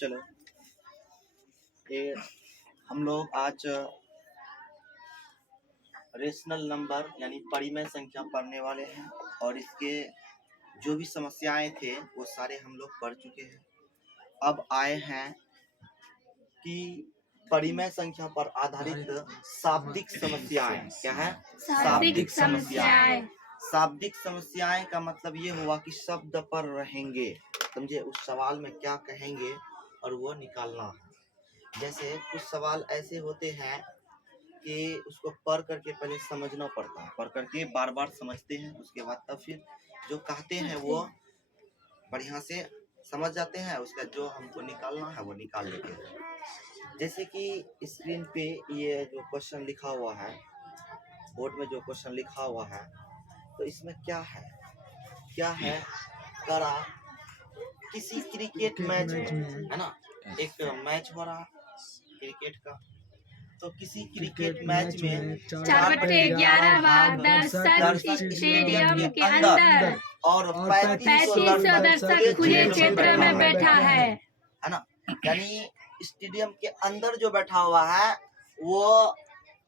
चलो ये हम लोग आज रेशनल नंबर यानी परिमेय संख्या पढ़ने वाले हैं और इसके जो भी समस्याएं थे वो सारे हम लोग पढ़ चुके हैं। अब आए हैं कि परिमेय संख्या पर आधारित शाब्दिक समस्याएं। क्या है? शाब्दिक समस्याएं। शाब्दिक समस्याएं का मतलब ये हुआ कि शब्द पर रहेंगे, समझे, उस सवाल में क्या कहेंगे और वो निकालना है। जैसे कुछ सवाल ऐसे होते हैं कि उसको पढ़ करके पहले समझना पड़ता है, पढ़ करके बार बार समझते हैं, उसके बाद तब फिर जो कहते हैं वो बढ़िया से समझ जाते हैं, उसका जो हमको निकालना है वो निकाल लेते हैं। जैसे कि स्क्रीन पे ये जो क्वेश्चन लिखा हुआ है, बोर्ड में जो क्वेश्चन लिखा हुआ है, तो इसमें क्या है? करा किसी क्रिकेट मैच में, है ना, एक मैच हो रहा क्रिकेट का, तो किसी क्रिकेट मैच में 4/11 भाग दर्शक स्टेडियम के अंदर और 3500 दर्शक खुले क्षेत्र में बैठा है ना। यानी स्टेडियम के अंदर जो बैठा हुआ है वो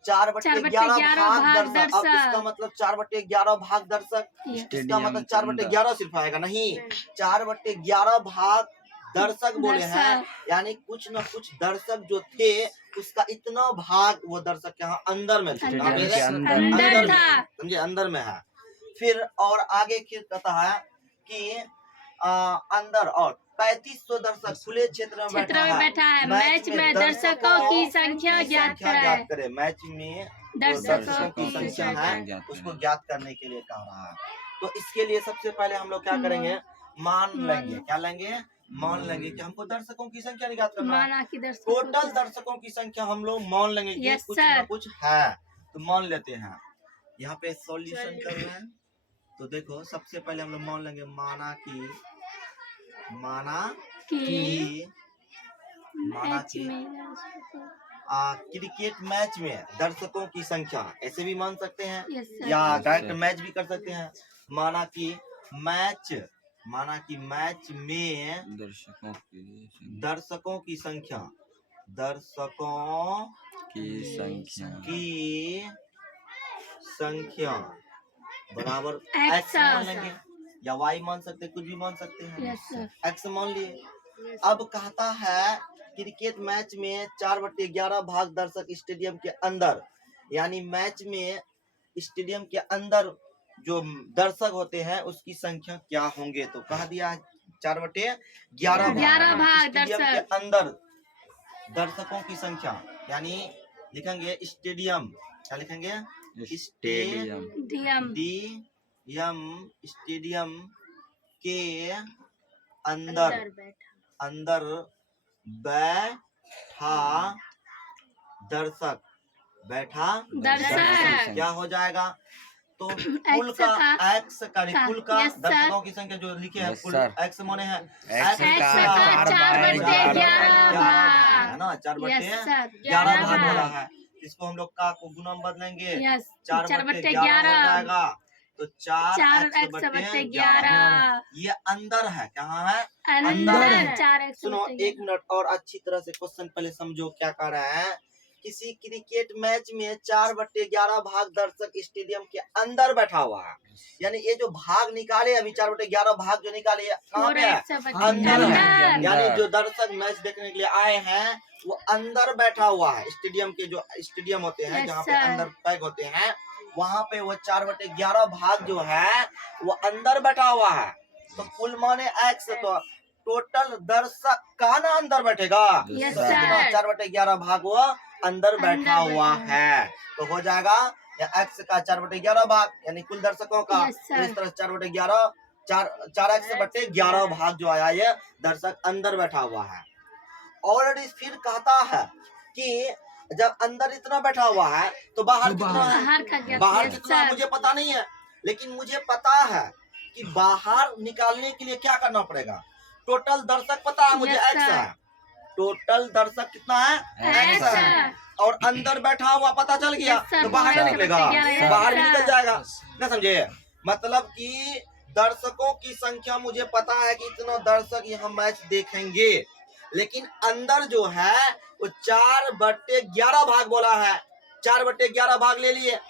4/11 भाग दर्शक। अब इसका मतलब 4/11 भाग दर्शक, इसका मतलब 4/11 सिर्फ आएगा नहीं, 4/11 भाग दर्शक बोले हैं, यानी कुछ न कुछ दर्शक जो थे उसका इतना भाग वो दर्शक यहाँ अंदर में थे, अंदर था, समझे, अंदर में है। फिर और आगे फिर कहता है कि अंदर और 3500 दर्शक खुले क्षेत्र में बैठा है। मैच में दर्शकों की संख्या ज्ञात करें। मैच में दर्शकों की संख्या है उसको ज्ञात करने के लिए कह रहा है। तो इसके लिए सबसे पहले हम लोग क्या करेंगे? मान लेंगे। क्या लेंगे? मान लेंगे कि हमको दर्शकों की संख्या ज्ञात करना है। टोटल दर्शकों की संख्या हम लोग मान लेंगे कि कुछ न कुछ है, तो मान लेते हैं। यहाँ पे सॉल्यूशन कर रहे हैं, तो देखो सबसे पहले हम लोग मान लेंगे माना कि क्रिकेट मैच में दर्शकों की संख्या, ऐसे भी मान सकते हैं या डायरेक्ट मैच भी कर सकते हैं। माना कि मैच में दर्शकों की संख्या बराबर x मान लेंगे या y मान सकते, कुछ भी मान सकते हैं, x मान लिए। अब कहता है क्रिकेट मैच में 4/11 भाग दर्शक स्टेडियम के अंदर, यानी मैच में स्टेडियम के अंदर जो दर्शक होते हैं उसकी संख्या क्या होंगे, तो कह दिया 4/11 भाग स्टेडियम के अंदर दर्शकों की संख्या, यानी लिखेंगे स्टेडियम। क्या लिखेंगे? स्टेडियम के अंदर बैठा दर्शक क्या हो जाएगा? तो कुल का x का दर्शकों की संख्या जो लिखे हैं, कुल x माने है x का 4/11 है ना, 4/11 भाग वाला है। इसको हम लोग का को गुना में बदलेंगे, 4/11 हो जाएगा, तो 4x/11 ये अंदर है। कहाँ है? अंदर है। सुनो एक मिनट और अच्छी तरह से क्वेश्चन पहले समझो क्या कह रहा है। किसी क्रिकेट मैच में 4/11 भाग दर्शक स्टेडियम के अंदर बैठा हुआ है, यानी ये जो भाग निकाले अभी 4/11 भाग जो निकाले कहाँ पे है? अंदर है। यानी जो दर्शक मैच देखने के लिए आए हैं वो अंदर बैठा हुआ है। स्टेडियम के जो स्टेडियम होते हैं जहाँ पे अंदर पैक होते हैं, वहाँ पे वो 4/11 भाग जो है वो अंदर बैठा हुआ है। तो कुल माने x, तो टोटल दर्शक का ना अंदर बैठेगा, 4/11 भाग वो अंदर बैठा हुआ है, तो हो जाएगा x का 4/11 भाग, यानी कुल दर्शकों का। तो इस तरह 4x/11 भाग जो आया ये दर्शक अंदर बैठा हुआ है। और फिर कहता है कि जब अंदर इतना बैठा हुआ है तो बाहर कितना है? बाहर कितना मुझे पता नहीं है, लेकिन मुझे पता है कि बाहर निकालने के लिए क्या करना पड़ेगा। टोटल दर्शक पता है मुझे x है, टोटल दर्शक कितना है? x है। और अंदर बैठा हुआ पता चल गया, तो बाहर क्या निकलेगा? बाहर निकल जाएगा ना, समझे? मतलब कि दर्शकों की संख्या मुझे पता है कि इतना दर्शक यहाँ मैच देखेंगे, लेकिन अंदर जो है वो 4/11 भाग बोला है, 4/11 भाग ले लिए।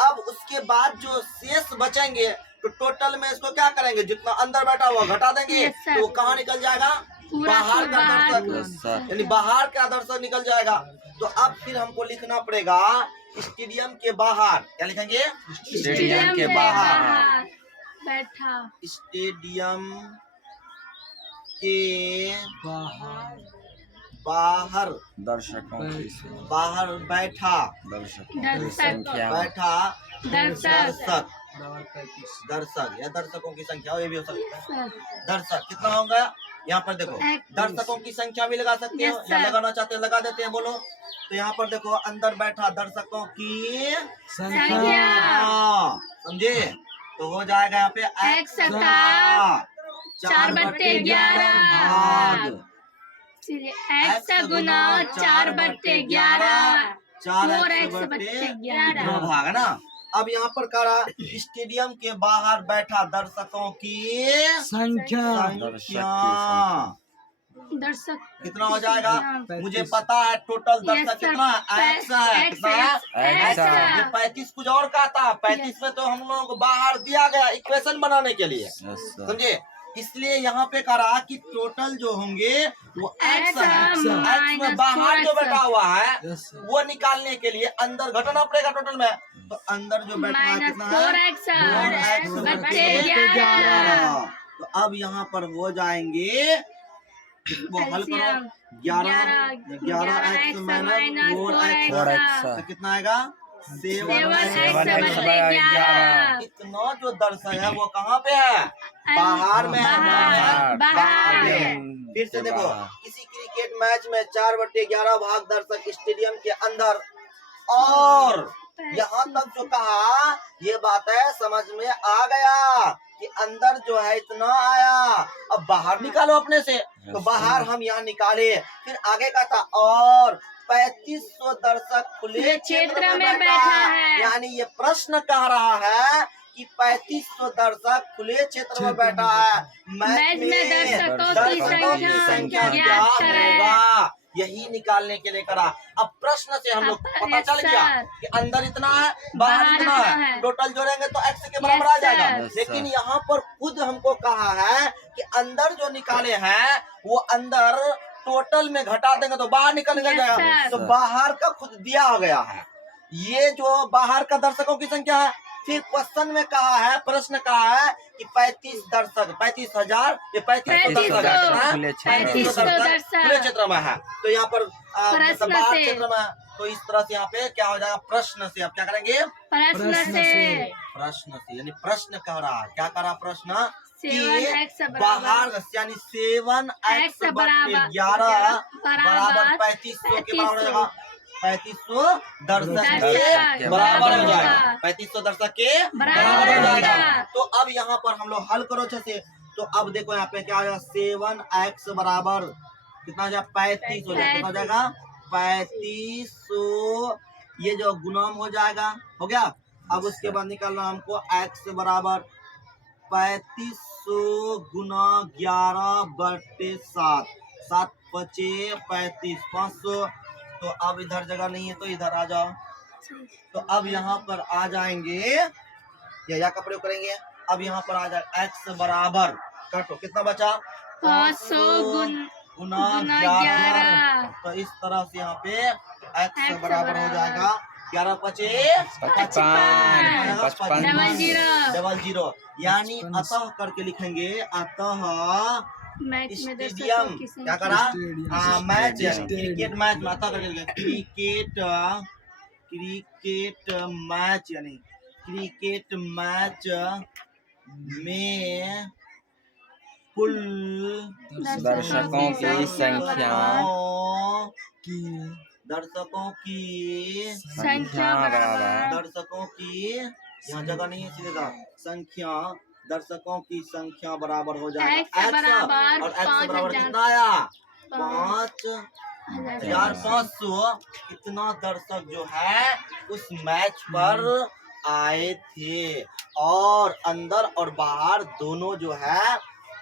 अब उसके बाद जो शेष बचेंगे तो टोटल में इसको क्या करेंगे, जितना अंदर बैठा हुआ घटा देंगे तो वो कहाँ निकल जाएगा, बाहर का दर्शक, यानी बाहर का दर्शक निकल जाएगा। तो अब फिर हमको लिखना पड़ेगा स्टेडियम के बाहर, क्या लिखेंगे, स्टेडियम के बाहर बैठा, स्टेडियम के बाहर दर्शकों की बाहर बैठा दर्शक बैठा दर्शक दर्शक या दर्शकों की संख्या ये भी हो सकता है। दर्शक कितना होगा, यहाँ पर देखो दर्शकों की संख्या भी लगा सकते हो, या लगाना चाहते हैं लगा देते हैं, बोलो। तो यहाँ पर देखो अंदर बैठा दर्शकों की संख्या, समझे, तो हो जाएगा यहाँ पे x का 4/11 भाग, x गुना 4/11 4x/11 भाग है ना। अब यहाँ पर करा स्टेडियम के बाहर बैठा दर्शकों की संख्या दर्शक कितना हो जाएगा, मुझे पता है टोटल दर्शक कितना है, x है, कितना है, x है। ये 35 कुछ और का था, 35 में तो हम लोगों को बाहर दिया गया इक्वेशन बनाने के लिए, समझे, इसलिए यहाँ पे करा कि टोटल जो होंगे वो x है, x में बाहर जो बैठा हुआ है वो निकालने के लिए अंदर घटाना पड़ेगा टोटल में, तो अंदर जो बैठा है कितना है, 4x/11। तो अब यहाँ पर हो जाएंगे, इसको हल करो, 11x माइनस 4x तो कितना आएगा, 7x/11। इतना जो दर्शक है वो कहाँ पे है, बाहर में है, बाहर में। फिर से देखो, किसी क्रिकेट मैच में 4/11 भाग दर्शक स्टेडियम के अंदर, और यहाँ तक जो कहा ये बात है समझ में आ गया कि अंदर जो है इतना आया, अब बाहर निकालो अपने से, तो बाहर हम यहाँ निकाले, फिर आगे का था और 3500 दर्शक खुले क्षेत्र में बैठा है, यानी ये प्रश्न कह रहा है कि 3500 दर्शक खुले क्षेत्र में बैठा है, मैच में दर्शकों की संख्या ज्ञात करेगा, यही निकालने के लिए करा। अब प्रश्न से हम लोग पता चल गया कि अंदर इतना है बाहर इतना है, टोटल जोड़ेंगे तो x के बराबर आ जाएगा, लेकिन यहाँ पर खुद हमको कहा है कि अंदर जो निकाले हैं वो अंदर टोटल में घटा देंगे तो बाहर निकल जाएगा, तो बाहर का खुद दिया गया है, ये जो बाहर का दर्शकों की संख्या है। फिर क्वेश्चन में कहा है, प्रश्न कहा है कि 35 दर्शक, 35,000, ये 3500 दर्शक खुले क्षेत्र में है, तो यहाँ पर बाहर क्षेत्र में, तो इस तरह से यहाँ पे क्या हो जाएगा, प्रश्न से। अब क्या करेंगे, प्रश्न से, यानी प्रश्न कह रहा है, क्या कह रहा प्रश्न कि बाहर यानी 7x/11 बराबर 3500 के बराबर हो जाएगा, 3500 दर्शक के बराबर हो जाएगा, 3500 दर्शक के बराबर हो जाएगा। तो अब यहाँ पर हम लोग हल करो अच्छे से, तो अब देखो यहाँ पे क्या हो जाएगा, 7x बराबर कितना हो जाएगा, 35 हो जाएगा, कितना हो जाएगा 3500, ये जो गुणाम हो जाएगा, हो गया। अब उसके बाद निकालना हमको x बराबर 3500 गुना 11/7, 7 × 5 = 35, 500। तो अब इधर जगह नहीं है तो इधर आ जाओ, तो अब यहाँ पर आ जाएंगे, या का प्रयोग करेंगे। अब यहाँ पर आ जाए x बराबर, काटो कितना बचा, 500 गुना 11, तो इस तरह से यहाँ पे x बराबर हो जाएगा 11 × 5 = 55, यानी अतः करके लिखेंगे, अतः स्टेडियम क्या करा, मैच यानी क्रिकेट मैच में अतः करके लिखेंगे, क्रिकेट मैच यानी क्रिकेट मैच में कुल दर्शकों की संख्या दर्शकों की यहाँ जगह नहीं है, सीधा संख्या, दर्शकों की संख्या बराबर हो जाएगा x, और x बराबर कितना आया, 5500। इतना दर्शक जो है उस मैच पर आए थे, और अंदर और बाहर दोनों जो है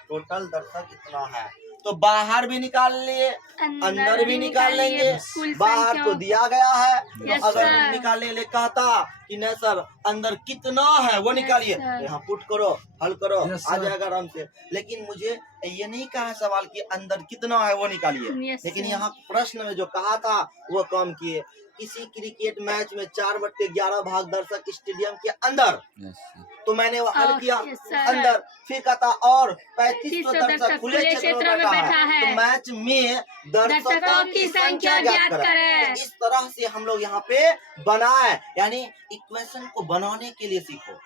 टोटल दर्शक इतना है। तो बाहर भी निकाल लिए, अंदर भी निकाल लेंगे। कुल बाहर संख्या। तो दिया गया है, तो Yes, अगर sir. हम निकालने ले कहता कि नहीं सर अंदर कितना है वो निकालिए, sir. तो यहाँ पुट करो, हल करो, Yes, आ sir. जाएगा आराम से। लेकिन मुझे ये नहीं कहा सवाल कि अंदर कितना है वो निकालिए। Yes, लेकिन sir. यहाँ प्रश्न में जो कहा था वो काम किए। किसी क्रिकेट मैच में 4/11 भाग दर्शक स्टेडियम के अंदर, Yes, sir. तो मैंने वो हल किया Okay, sir. अंदर, फिर कहता और 3500 3500 दर्शक खुले क्षेत्र में बैठा है, तो मैच में दर्शकों की संख्या ज्ञात करें। तो इस तरह से हम लोग यहाँ पे बनाए, यानी इक्वेशन को बनाने के लिए सीखो।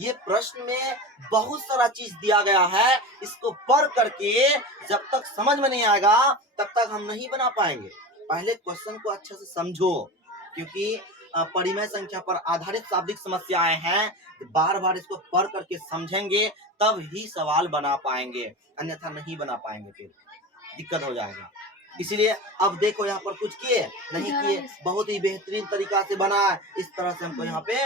ये प्रश्न में बहुत सारा चीज दिया गया है, इसको पढ़ करके जब तक समझ में नहीं आएगा तब तक हम नहीं बना पाएंगे। पहले क्वेश्चन को अच्छे से समझो, क्योंकि परिमेय संख्या पर आधारित शाब्दिक समस्याएं हैं। बार बार इसको पढ़ करके समझेंगे तब ही सवाल बना पाएंगे, अन्यथा नहीं बना पाएंगे, फिर दिक्कत हो जाएगा। इसीलिए अब देखो यहाँ पर कुछ किए नहीं किए, बहुत ही बेहतरीन तरीका से बना है। इस तरह से हमको यहाँ पे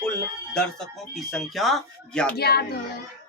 कुल दर्शकों की संख्या ज्ञात याद करनी हो है। गया।